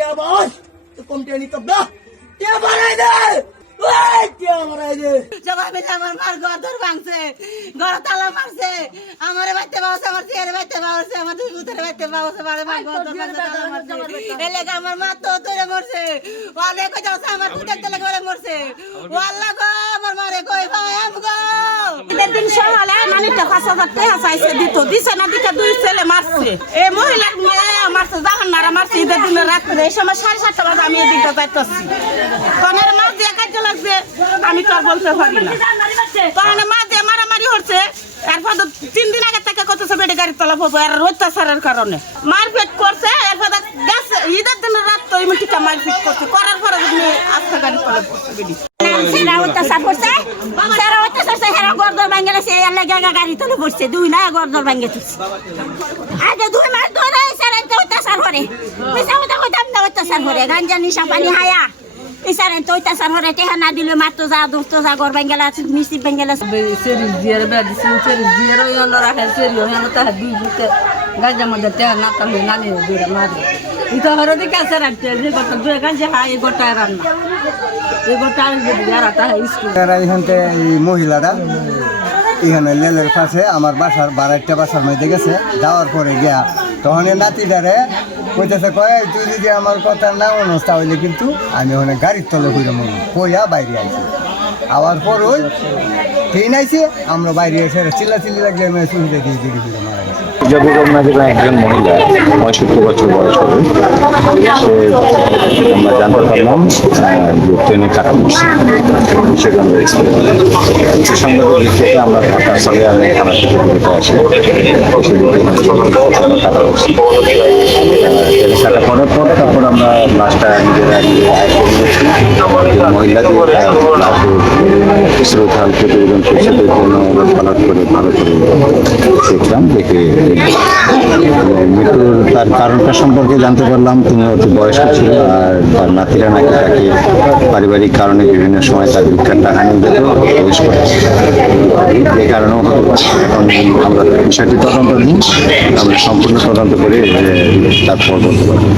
টিয়া বস তো কম টিয়া নিতে না টিয়া বাড়াই দে ওই টিয়া বাড়াই দে সবাই মিলে আমার মার ঘর ধরে ভাঙছে ঘর তালা মারছে আমারে বাইতে বাউছে আমার ছেলে বাইতে বাউছে আমার দুই পুত্রের বাইতে বাউছে মারে মার ঘর ধরে তালা মারছে এলাকা আমার মা তো ধরে মরছে ওয়ালে কই যাচ্ছে আমার দুধের তেলে করে মরছে ওয়াল্লা গো আমার মারে কই ভাই আমগো ঈদের দিন সকালে মানিকটা 5,000 টাকা চাইছে দিছে না দিকে দুই ছেলে মারছে এই মহিলা মেয়ে মারছে জাহান্নারা মারছে ঈদের দিন রাত্রে এই সময় 7:30 বাজে আমি এদিকটা যাইতাছি কোনের মাছ দিয়ে কাজে লাগছে আমি তো আর বলতে পারি না তখন মাছ দিয়ে মারামারি হচ্ছে এরপর 3 দিন আগে থেকে কত বেড়ে গাড়ি তলা পড়বো আর অত্যাচারের কারণে মারপিট করছে এরপর গেছে ঈদের দিন রাত তো ইমিটিকা মারপিট করছে করার পরে আজকে গাড়ি তলা পড়ছে বেড়ি সেরা অত্যাচার করছে সেরা অত্যাচার সেরা গর্দর ভাঙে গেছে এর লাগা গাড়ি তলা পড়ছে দুই না গর্দর ভাঙে তুলছে আগে 2 মাস ধরে সেরা অত্যাচার করে পয়সা ওটা কইতাম না অত্যাচার করে গাঞ্জা নিশা পানি হায়া ইসারেন তো অত্যাচার করে টেহা না দিলে মারতো যা দুটো যা গর ভাঙেলা মিষ্টি ভাঙেলা series dia berada series dia yang orang series yang tak habis itu gajah muda dia nak kami nani dia mari itu harus dikasih dia kata dia gajah hai gotaran gotaran dia rata hai school এখানতে এই মহিলারা এখানে লেলের পাশে আমার বাসার বাড়াইটা বাসার মধ্যে গেছে যাওয়ার পরে গিয়া তখন নাতিটারে কইতেছে কয় তুই যদি আমার কথা না অনুস তাহলে কিন্তু আমি ওখানে গাড়ির তলে করে মনে কইয়া বাইরে আইছি আবার পর ওই ট্রেন আইছে আমরা বাইরে এসে চিল্লাচিল্লি লাগলে আমি শুনতে দিয়ে দিদি করে মারা গেছে জাবুর নাজির একজন মহিলা 65 বছর বয়স হবে সে আমরা জানতে পারলাম যে ট্রেনে কাটা পড়ছে সেখানে কিছু সংবাদের ভিত্তিতে আমরা ঘটনাস্থলে আমি থানা থেকে আসি কাটা পড়ছি কাটা পড়ার পর তারপর আমরা লাশটা নিজেরা মহিলা দিয়ে শ্রোতাল প্রতিবেদন পরিষদের জন্য পালট করে ভালো করে দেখলাম দেখে মৃত্যুর তার কারণটা সম্পর্কে জানতে পারলাম তিনি অতি বয়স্ক ছিল আর তার নাতিরা নাকি তাকে পারিবারিক কারণে বিভিন্ন সময় তাদের টাকা নিয়ে যেত এই কারণেও হতে পারে এখন আমরা বিষয়টি তদন্ত নিই আমরা সম্পূর্ণ তদন্ত করে তারপর বলতে পারবো।